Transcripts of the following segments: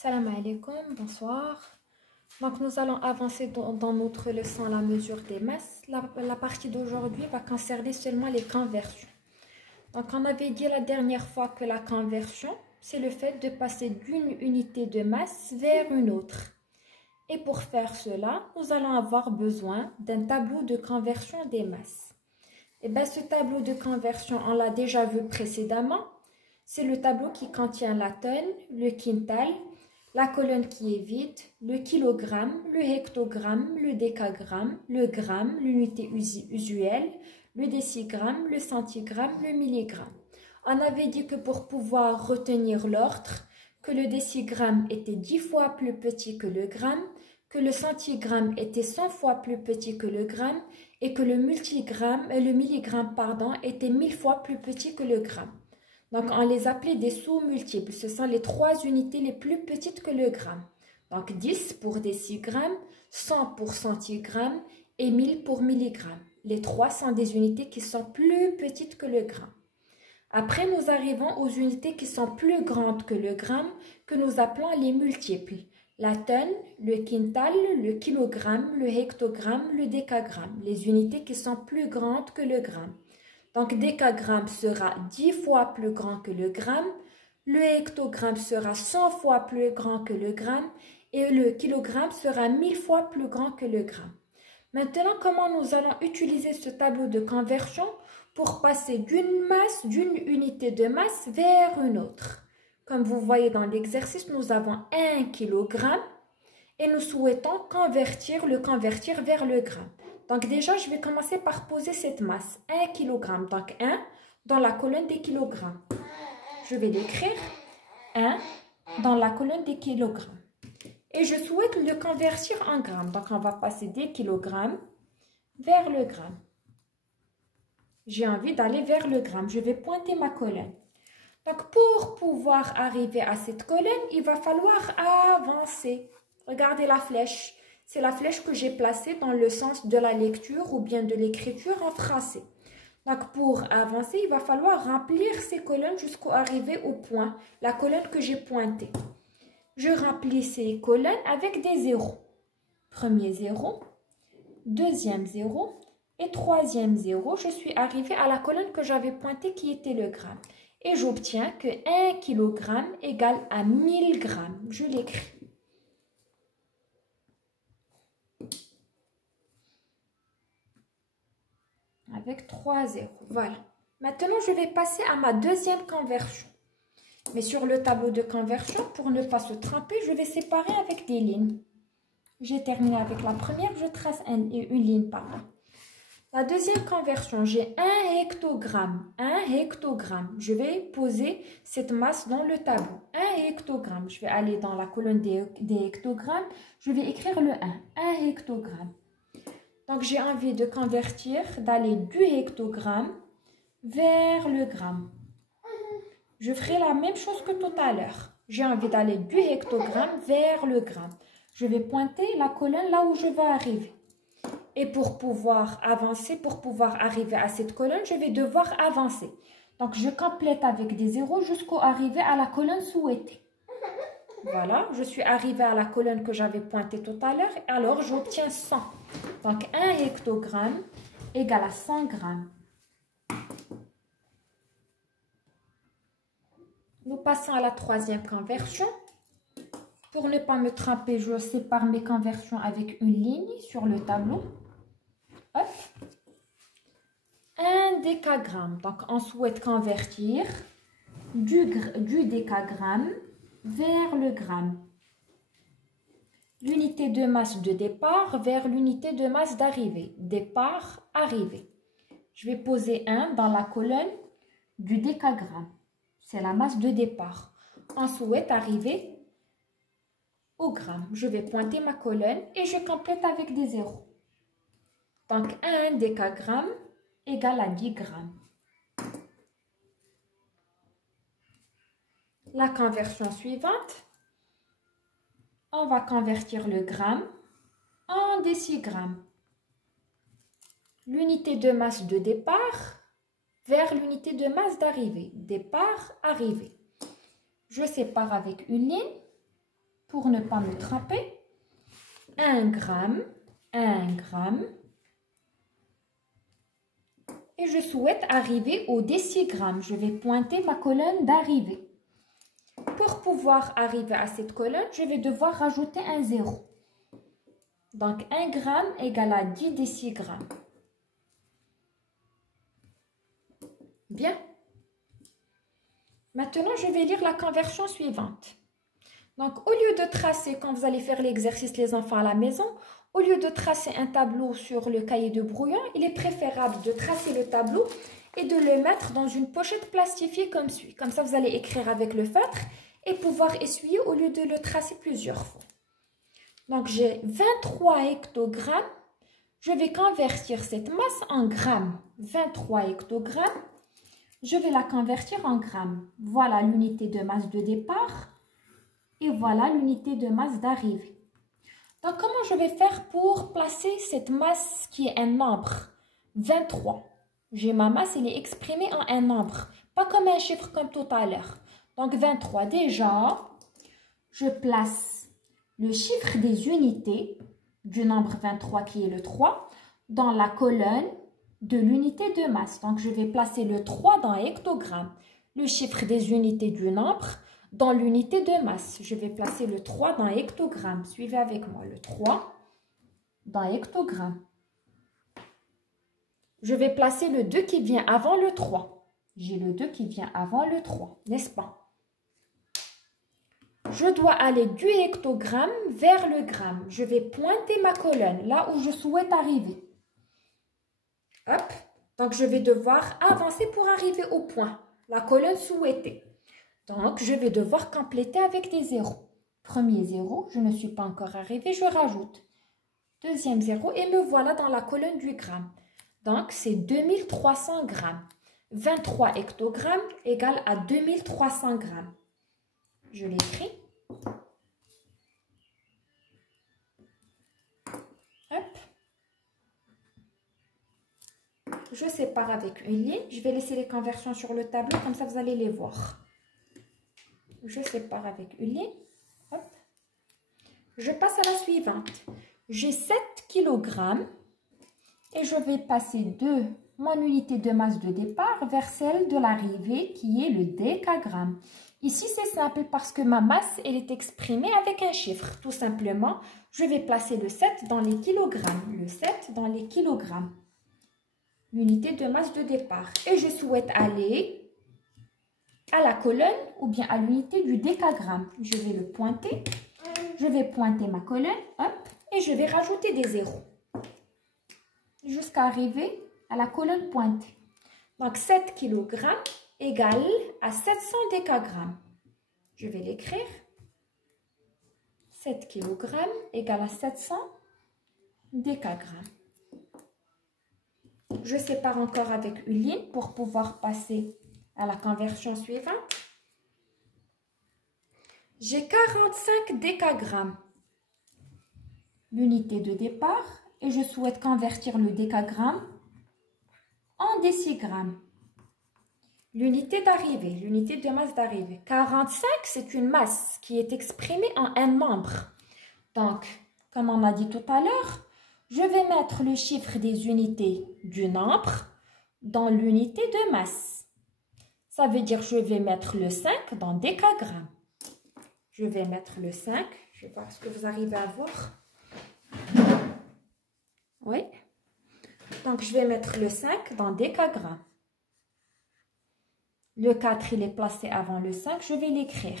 Salam alaikum, bonsoir. Donc nous allons avancer dans notre leçon la mesure des masses. La partie d'aujourd'hui va concerner seulement les conversions. Donc on avait dit la dernière fois que la conversion, c'est le fait de passer d'une unité de masse vers une autre. Et pour faire cela, nous allons avoir besoin d'un tableau de conversion des masses. Et bien ce tableau de conversion, on l'a déjà vu précédemment. C'est le tableau qui contient la tonne, le quintal, la colonne qui est vide, le kilogramme, le hectogramme, le décagramme, le gramme, l'unité usuelle, le décigramme, le centigramme, le milligramme. On avait dit que pour pouvoir retenir l'ordre, que le décigramme était 10 fois plus petit que le gramme, que le centigramme était 100 fois plus petit que le gramme et que le milligramme était 1000 fois plus petit que le gramme. Donc, on les appelait des sous-multiples. Ce sont les trois unités les plus petites que le gramme. Donc, 10 pour décigramme, 100 pour centigramme et 1000 pour milligramme. Les trois sont des unités qui sont plus petites que le gramme. Après, nous arrivons aux unités qui sont plus grandes que le gramme, que nous appelons les multiples. La tonne, le quintal, le kilogramme, le hectogramme, le décagramme. Les unités qui sont plus grandes que le gramme. Donc, décagramme sera 10 fois plus grand que le gramme, le hectogramme sera 100 fois plus grand que le gramme et le kilogramme sera 1000 fois plus grand que le gramme. Maintenant, comment nous allons utiliser ce tableau de conversion pour passer d'une unité de masse vers une autre? Comme vous voyez dans l'exercice, nous avons 1 kilogramme et nous souhaitons le convertir vers le gramme. Donc déjà, je vais commencer par poser cette masse, 1 kg. Donc 1 dans la colonne des kilogrammes. Je vais l'écrire 1 dans la colonne des kilogrammes. Et je souhaite le convertir en grammes. Donc on va passer des kilogrammes vers le gramme. J'ai envie d'aller vers le gramme. Je vais pointer ma colonne. Donc pour pouvoir arriver à cette colonne, il va falloir avancer. Regardez la flèche. C'est la flèche que j'ai placée dans le sens de la lecture ou bien de l'écriture en français. Donc, pour avancer, il va falloir remplir ces colonnes jusqu'à arriver au point, la colonne que j'ai pointée. Je remplis ces colonnes avec des zéros. Premier zéro, deuxième zéro et troisième zéro. Je suis arrivée à la colonne que j'avais pointée qui était le gramme. Et j'obtiens que 1 kg égale à 1000 grammes. Je l'écris. Avec 3 zéros. Voilà. Maintenant, je vais passer à ma deuxième conversion. Mais sur le tableau de conversion, pour ne pas se tromper, je vais séparer avec des lignes. J'ai terminé avec la première, je trace une ligne par là. La deuxième conversion, j'ai 1 hectogramme. 1 hectogramme. Je vais poser cette masse dans le tableau. 1 hectogramme. Je vais aller dans la colonne des hectogrammes. Je vais écrire le 1. 1 hectogramme. Donc, j'ai envie de convertir, d'aller du hectogramme vers le gramme. Je ferai la même chose que tout à l'heure. J'ai envie d'aller du hectogramme vers le gramme. Je vais pointer la colonne là où je vais arriver. Et pour pouvoir avancer, pour pouvoir arriver à cette colonne, je vais devoir avancer. Donc, je complète avec des zéros jusqu'à arriver à la colonne souhaitée. Voilà, je suis arrivée à la colonne que j'avais pointée tout à l'heure. Alors, j'obtiens 100. Donc, 1 hectogramme égale à 100 grammes. Nous passons à la troisième conversion. Pour ne pas me tromper, je sépare mes conversions avec une ligne sur le tableau. Hop. 1 décagramme. Donc, on souhaite convertir du décagramme vers le gramme. L'unité de masse de départ vers l'unité de masse d'arrivée. Départ, arrivée. Je vais poser 1 dans la colonne du décagramme. C'est la masse de départ. On souhaite arriver au gramme. Je vais pointer ma colonne et je complète avec des zéros. Donc 1 décagramme égale à 10 grammes. La conversion suivante. On va convertir le gramme en décigramme. L'unité de masse de départ vers l'unité de masse d'arrivée. Départ, arrivée. Je sépare avec une ligne pour ne pas me tromper. 1 gramme, 1 gramme. Et je souhaite arriver au décigramme. Je vais pointer ma colonne d'arrivée. Pour pouvoir arriver à cette colonne, je vais devoir rajouter un 0. Donc 1 gramme égale à 10 décigrammes. Bien. Maintenant, je vais lire la conversion suivante. Donc, au lieu de tracer, quand vous allez faire l'exercice les enfants à la maison, au lieu de tracer un tableau sur le cahier de brouillon, il est préférable de tracer le tableau et de le mettre dans une pochette plastifiée comme suit. Comme ça, vous allez écrire avec le feutre et pouvoir essuyer au lieu de le tracer plusieurs fois. Donc, j'ai 23 hectogrammes. Je vais convertir cette masse en grammes. 23 hectogrammes. Je vais la convertir en grammes. Voilà l'unité de masse de départ et voilà l'unité de masse d'arrivée. Donc, comment je vais faire pour placer cette masse qui est un nombre? 23. J'ai ma masse, elle est exprimée en un nombre, pas comme un chiffre comme tout à l'heure. Donc, 23. Déjà, je place le chiffre des unités du nombre 23 qui est le 3 dans la colonne de l'unité de masse. Donc, je vais placer le 3 dans hectogrammes. Le chiffre des unités du nombre dans l'unité de masse. Je vais placer le 3 dans hectogrammes. Suivez avec moi. Le 3 dans hectogrammes. Je vais placer le 2 qui vient avant le 3. J'ai le 2 qui vient avant le 3, n'est-ce pas? Je dois aller du hectogramme vers le gramme. Je vais pointer ma colonne là où je souhaite arriver. Hop. Donc, je vais devoir avancer pour arriver au point, la colonne souhaitée. Donc, je vais devoir compléter avec des zéros. Premier 0, je ne suis pas encore arrivée, je rajoute. Deuxième 0 et me voilà dans la colonne du gramme. Donc, c'est 2300 grammes. 23 hectogrammes égale à 2300 grammes. Je l'écris. Hop. Je sépare avec une ligne. Je vais laisser les conversions sur le tableau, comme ça vous allez les voir. Je sépare avec une ligne. Hop. Je passe à la suivante. J'ai 7 kg et je vais passer de mon unité de masse de départ vers celle de l'arrivée qui est le décagramme. Ici, c'est simple parce que ma masse, elle est exprimée avec un chiffre. Tout simplement, je vais placer le 7 dans les kilogrammes. Le 7 dans les kilogrammes. L'unité de masse de départ. Et je souhaite aller à la colonne ou bien à l'unité du décagramme. Je vais le pointer. Je vais pointer ma colonne. Hop, et je vais rajouter des zéros. Jusqu'à arriver à la colonne pointée. Donc, 7 kg égale à 700 décagrammes. Je vais l'écrire. 7 kg égale à 700 décagrammes. Je sépare encore avec une ligne pour pouvoir passer à la conversion suivante. J'ai 45 décagrammes. L'unité de départ et je souhaite convertir le décagramme en décigrammes. L'unité d'arrivée, l'unité de masse d'arrivée. 45, c'est une masse qui est exprimée en un membre. Donc, comme on a dit tout à l'heure, je vais mettre le chiffre des unités du nombre dans l'unité de masse. Ça veut dire que je vais mettre le 5 dans décagrammes. Je vais mettre le 5. Je vais voir ce que vous arrivez à voir. Oui. Donc, je vais mettre le 5 dans décagrammes. Le 4, il est placé avant le 5. Je vais l'écrire.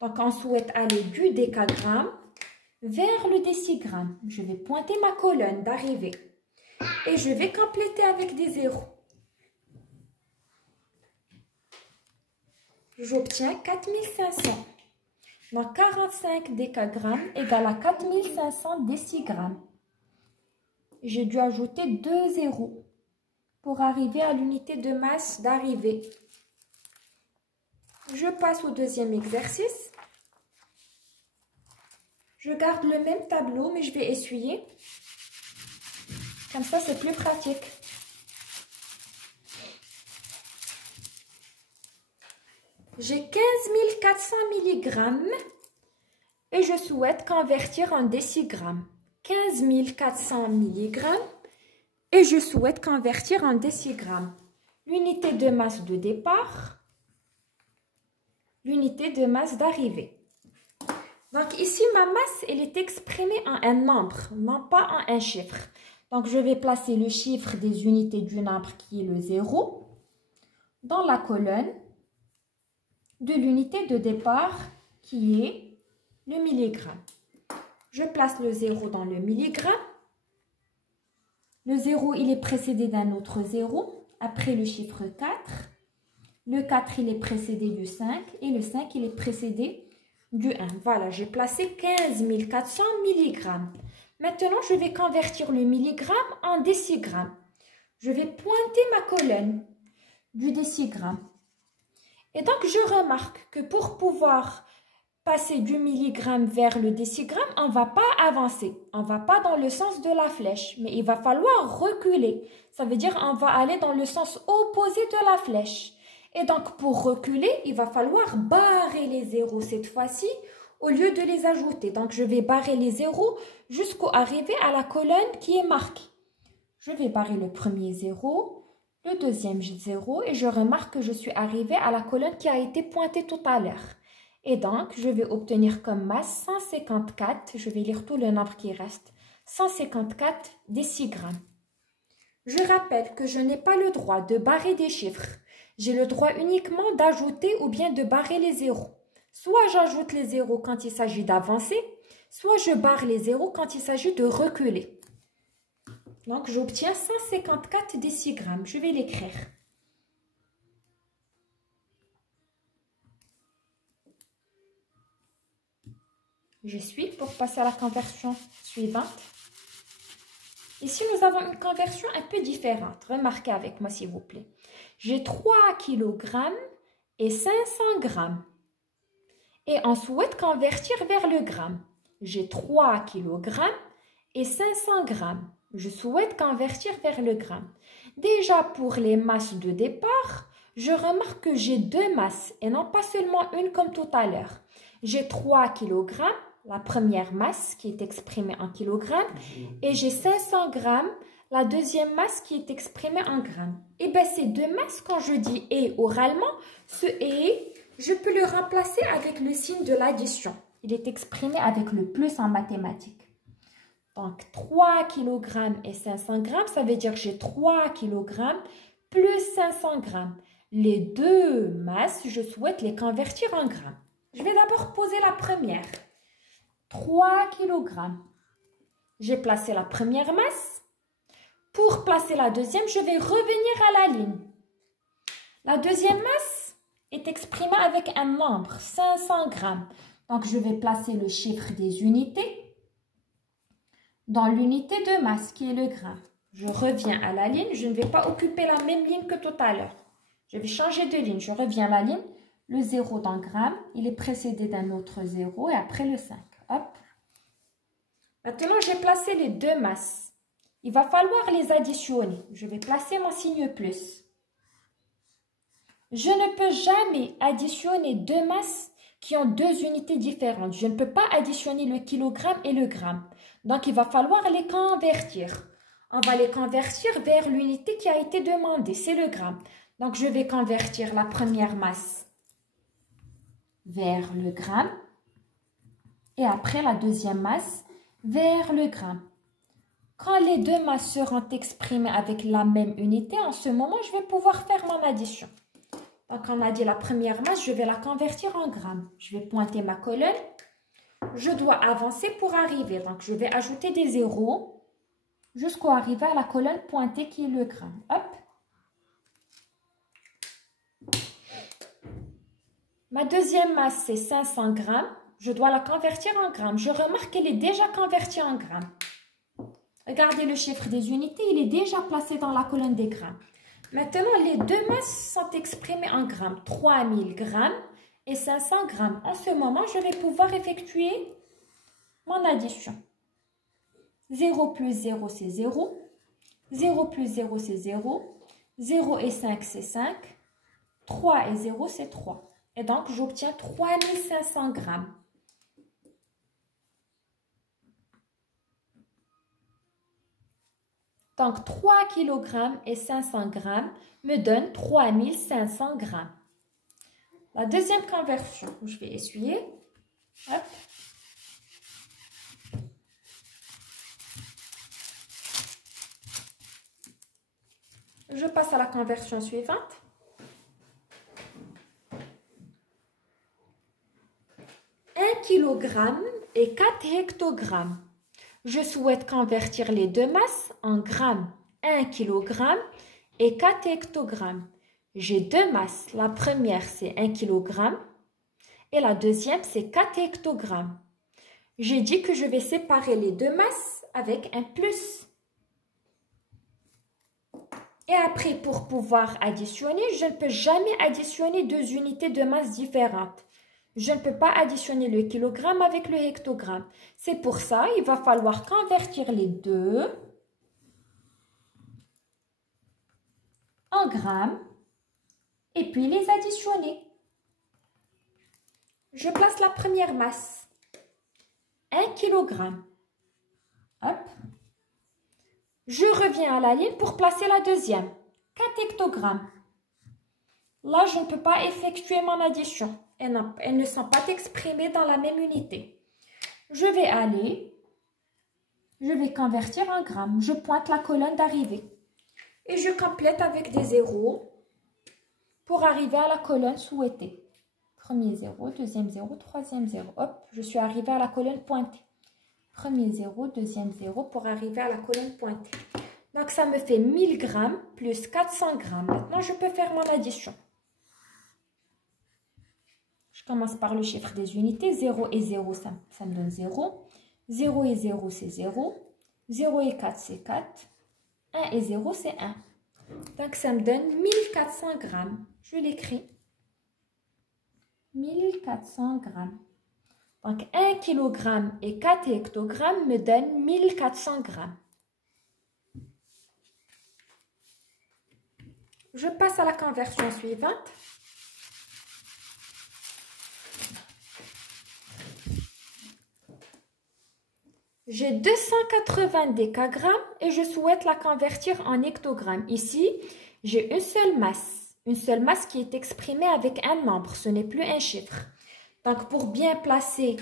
Donc, on souhaite aller du décagramme vers le décigramme. Je vais pointer ma colonne d'arrivée. Et je vais compléter avec des zéros. J'obtiens 4500. Donc, 45 décagrammes égale à 4500 décigrammes. J'ai dû ajouter 2 zéros pour arriver à l'unité de masse d'arrivée. Je passe au deuxième exercice. Je garde le même tableau, mais je vais essuyer. Comme ça, c'est plus pratique. J'ai 15 400 mg et je souhaite convertir en décigrammes. 15 400 mg et je souhaite convertir en décigrammes. L'unité de masse de départ, l'unité de masse d'arrivée. Donc ici, ma masse, elle est exprimée en un nombre, non pas en un chiffre. Donc je vais placer le chiffre des unités du nombre qui est le 0 dans la colonne de l'unité de départ qui est le milligramme. Je place le 0 dans le milligramme. Le 0, il est précédé d'un autre 0, après le chiffre 4. Le 4, il est précédé du 5 et le 5, il est précédé du 1. Voilà, j'ai placé 15 400 mg. Maintenant, je vais convertir le milligramme en décigramme. Je vais pointer ma colonne du décigramme. Et donc, je remarque que pour pouvoir passer du milligramme vers le décigramme, on ne va pas avancer. On ne va pas dans le sens de la flèche, mais il va falloir reculer. Ça veut dire qu'on va aller dans le sens opposé de la flèche. Et donc, pour reculer, il va falloir barrer les zéros cette fois-ci au lieu de les ajouter. Donc, je vais barrer les zéros jusqu'à arriver à la colonne qui est marquée. Je vais barrer le premier 0, le deuxième 0 et je remarque que je suis arrivée à la colonne qui a été pointée tout à l'heure. Et donc, je vais obtenir comme masse 154, je vais lire tout le nombre qui reste, 154 décigrammes. Je rappelle que je n'ai pas le droit de barrer des chiffres. J'ai le droit uniquement d'ajouter ou bien de barrer les zéros. Soit j'ajoute les zéros quand il s'agit d'avancer, soit je barre les zéros quand il s'agit de reculer. Donc, j'obtiens 154 décigrammes. Je vais l'écrire. Je suis pour passer à la conversion suivante. Ici, nous avons une conversion un peu différente. Remarquez avec moi, s'il vous plaît. J'ai 3 kg et 500 g. Et on souhaite convertir vers le gramme. J'ai 3 kg et 500 g. Je souhaite convertir vers le gramme. Déjà, pour les masses de départ, je remarque que j'ai deux masses et non pas seulement une comme tout à l'heure. J'ai 3 kg, la première masse qui est exprimée en kilogrammes, et j'ai 500 g, la deuxième masse qui est exprimée en grammes. Et bien, ces deux masses, quand je dis « et » oralement, ce « et », je peux le remplacer avec le signe de l'addition. Il est exprimé avec le plus en mathématiques. Donc, 3 kg et 500 g, ça veut dire que j'ai 3 kg plus 500 g. Les deux masses, je souhaite les convertir en grammes. Je vais d'abord poser la première. 3 kg. J'ai placé la première masse. Pour placer la deuxième, je vais revenir à la ligne. La deuxième masse est exprimée avec un nombre, 500 g. Donc, je vais placer le chiffre des unités dans l'unité de masse qui est le gramme. Je reviens à la ligne. Je ne vais pas occuper la même ligne que tout à l'heure. Je vais changer de ligne. Je reviens à la ligne. Le 0 dans gramme, il est précédé d'un autre 0 et après le 5. Hop. Maintenant, j'ai placé les deux masses. Il va falloir les additionner. Je vais placer mon signe plus. Je ne peux jamais additionner deux masses qui ont deux unités différentes. Je ne peux pas additionner le kilogramme et le gramme. Donc, il va falloir les convertir. On va les convertir vers l'unité qui a été demandée, c'est le gramme. Donc, je vais convertir la première masse vers le gramme et après la deuxième masse vers le gramme. Quand les deux masses seront exprimées avec la même unité, en ce moment, je vais pouvoir faire mon addition. Donc, on a dit la première masse, je vais la convertir en grammes. Je vais pointer ma colonne. Je dois avancer pour arriver. Donc, je vais ajouter des zéros jusqu'à arriver à la colonne pointée qui est le gramme. Hop. Ma deuxième masse, c'est 500 grammes. Je dois la convertir en grammes. Je remarque qu'elle est déjà convertie en grammes. Regardez le chiffre des unités, il est déjà placé dans la colonne des grammes. Maintenant, les deux masses sont exprimées en grammes. 3000 grammes et 500 grammes. En ce moment, je vais pouvoir effectuer mon addition. 0 plus 0, c'est 0. 0 plus 0, c'est 0. 0 et 5, c'est 5. 3 et 0, c'est 3. Et donc, j'obtiens 3500 grammes. Donc, 3 kg et 500 g me donnent 3500 g. La deuxième conversion, je vais essuyer. Hop. Je passe à la conversion suivante. Un kilogramme et 4 hectogrammes. Je souhaite convertir les deux masses en grammes. 1 kg et 4 hectogrammes. J'ai deux masses. La première, c'est 1 kg et la deuxième, c'est 4 hectogrammes. J'ai dit que je vais séparer les deux masses avec un plus. Et après, pour pouvoir additionner, je ne peux jamais additionner deux unités de masse différentes. Je ne peux pas additionner le kilogramme avec le hectogramme. C'est pour ça qu'il va falloir convertir les deux en grammes et puis les additionner. Je place la première masse. 1 kg. Hop. Je reviens à la ligne pour placer la deuxième. 4 hectogrammes. Là, je ne peux pas effectuer mon addition. Elles ne sont pas exprimées dans la même unité. Je vais convertir en grammes. Je pointe la colonne d'arrivée. Et je complète avec des zéros pour arriver à la colonne souhaitée. Premier zéro, deuxième zéro, troisième zéro. Hop, je suis arrivée à la colonne pointée. Premier zéro, deuxième zéro pour arriver à la colonne pointée. Donc, ça me fait 1000 grammes plus 400 grammes. Maintenant, je peux faire mon addition. Je commence par le chiffre des unités. 0 et 0, ça me donne 0. 0 et 0, c'est 0. 0 et 4, c'est 4. 1 et 0, c'est 1. Donc, ça me donne 1400 grammes. Je l'écris. 1400 grammes. Donc, 1 kg et 4 hectogrammes me donnent 1400 grammes. Je passe à la conversion suivante. J'ai 280 décagrammes et je souhaite la convertir en hectogrammes. Ici, j'ai une seule masse qui est exprimée avec un nombre, ce n'est plus un chiffre. Donc, pour bien placer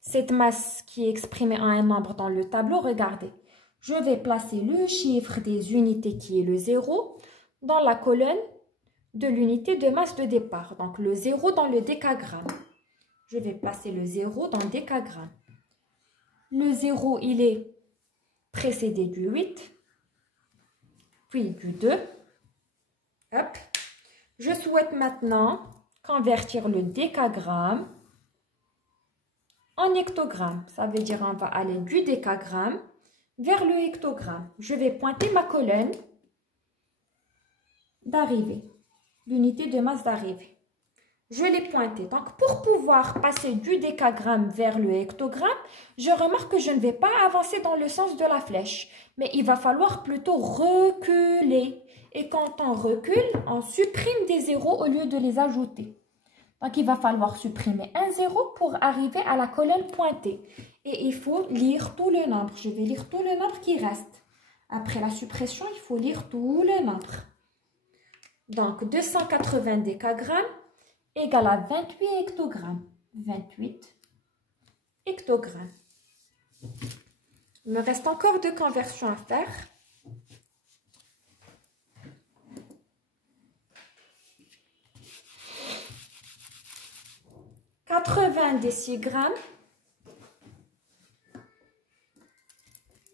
cette masse qui est exprimée en un nombre dans le tableau, regardez. Je vais placer le chiffre des unités qui est le 0 dans la colonne de l'unité de masse de départ. Donc, le 0 dans le décagramme. Je vais placer le 0 dans le décagramme. Le 0, il est précédé du 8, puis du 2. Hop. Je souhaite maintenant convertir le décagramme en hectogramme. Ça veut dire on va aller du décagramme vers le hectogramme. Je vais pointer ma colonne d'arrivée, l'unité de masse d'arrivée. Je l'ai pointé. Donc, pour pouvoir passer du décagramme vers le hectogramme, je remarque que je ne vais pas avancer dans le sens de la flèche, mais il va falloir plutôt reculer. Et quand on recule, on supprime des zéros au lieu de les ajouter. Donc, il va falloir supprimer un zéro pour arriver à la colonne pointée. Et il faut lire tout le nombre. Je vais lire tout le nombre qui reste. Après la suppression, il faut lire tout le nombre. Donc, 280 décagrammes égale à 28 hectogrammes. 28 hectogrammes. Il me reste encore deux conversions à faire. « 80 décigrammes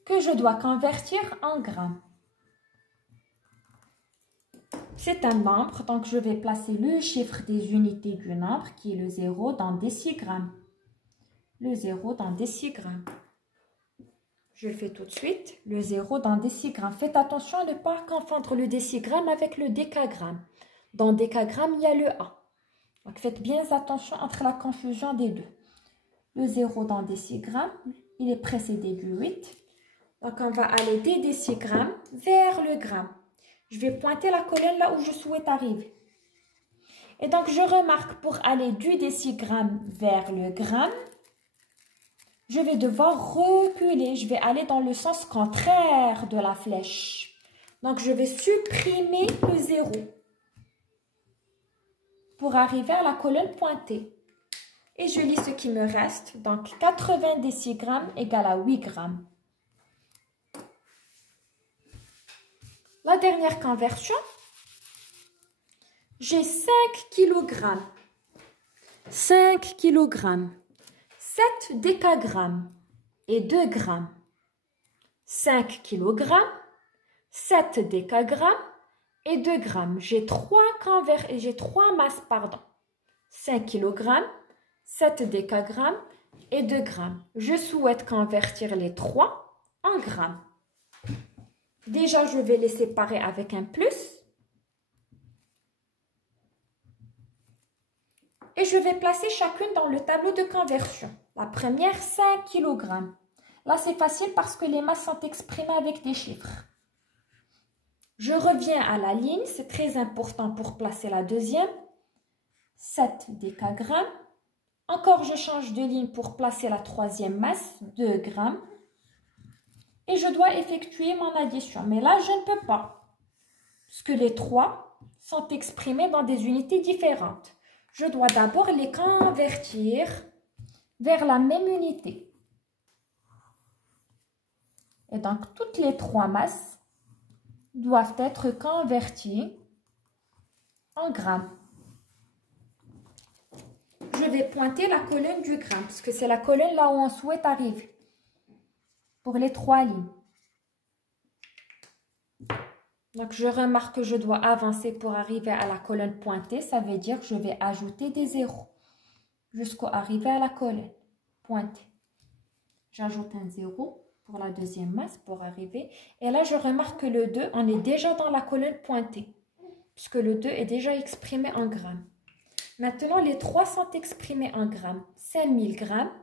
que je dois convertir en grammes. C'est un nombre, donc je vais placer le chiffre des unités du nombre qui est le 0 dans décigrammes. Le 0 dans décigrammes. Je le fais tout de suite. Le 0 dans décigrammes. Faites attention à ne pas confondre le décigramme avec le décagramme. Dans décagramme, il y a le A. Donc faites bien attention entre la confusion des deux. Le 0 dans décigramme, il est précédé du 8. Donc on va aller des décigrammes vers le gramme. Je vais pointer la colonne là où je souhaite arriver. Et donc, je remarque pour aller du décigramme vers le gramme, je vais devoir reculer. Je vais aller dans le sens contraire de la flèche. Donc, je vais supprimer le 0 pour arriver à la colonne pointée. Et je lis ce qui me reste. Donc, 80 décigrammes égale à 8 grammes. La dernière conversion, j'ai 5 kg. 5 kg. 7 décagrammes et 2 grammes. 5 kg, 7 décagrammes et 2 grammes. J'ai 3 masses, pardon. 5 kg, 7 décagrammes et 2 grammes. Je souhaite convertir les 3 en grammes. Déjà, je vais les séparer avec un plus. Et je vais placer chacune dans le tableau de conversion. La première, 5 kg. Là, c'est facile parce que les masses sont exprimées avec des chiffres. Je reviens à la ligne, c'est très important pour placer la deuxième. 7 décagrammes. Encore, je change de ligne pour placer la troisième masse, 2 grammes. Et je dois effectuer mon addition. Mais là, je ne peux pas, puisque les 3 sont exprimés dans des unités différentes. Je dois d'abord les convertir vers la même unité. Et donc, toutes les 3 masses doivent être converties en grammes. Je vais pointer la colonne du gramme, parce que c'est la colonne là où on souhaite arriver, pour les 3 lignes. Donc, je remarque que je dois avancer pour arriver à la colonne pointée. Ça veut dire que je vais ajouter des zéros jusqu'à arriver à la colonne pointée. J'ajoute un 0 pour la deuxième masse pour arriver. Et là, je remarque que le 2, on est déjà dans la colonne pointée, puisque le 2 est déjà exprimé en grammes. Maintenant, les 3 sont exprimés en grammes. 5000 grammes,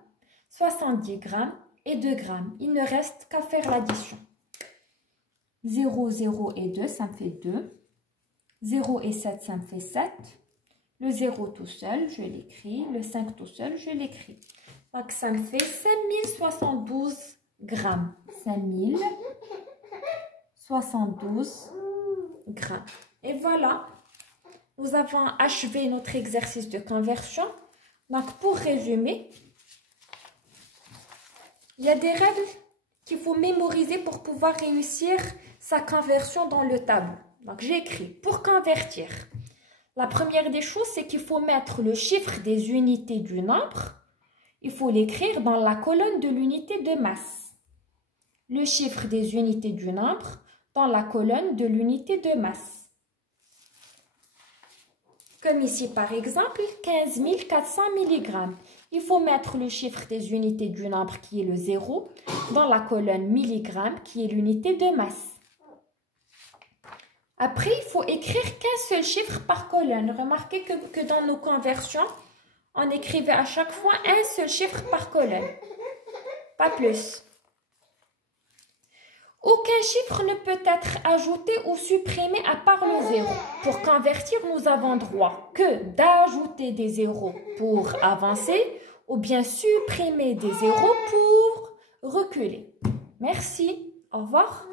70 grammes et 2 grammes. Il ne reste qu'à faire l'addition. 0, 0 et 2, ça me fait 2. 0 et 7, ça me fait 7. Le 0 tout seul, je l'écris. Le 5 tout seul, je l'écris. Donc, ça me fait 5072 grammes. 5072 grammes. Et voilà, nous avons achevé notre exercice de conversion. Donc, pour résumer, il y a des règles qu'il faut mémoriser pour pouvoir réussir sa conversion dans le tableau. Donc, j'ai écrit pour convertir. La première des choses, c'est qu'il faut mettre le chiffre des unités du nombre. Il faut l'écrire dans la colonne de l'unité de masse. Le chiffre des unités du nombre dans la colonne de l'unité de masse. Comme ici, par exemple, 15 400 mg. Il faut mettre le chiffre des unités du nombre qui est le 0 dans la colonne milligramme qui est l'unité de masse. Après, il faut écrire qu'un seul chiffre par colonne. Remarquez que dans nos conversions, on écrivait à chaque fois un seul chiffre par colonne. Pas plus. Aucun chiffre ne peut être ajouté ou supprimé à part le 0. Pour convertir, nous avons droit que d'ajouter des zéros pour avancer ou bien supprimer des zéros pour reculer. Merci. Au revoir.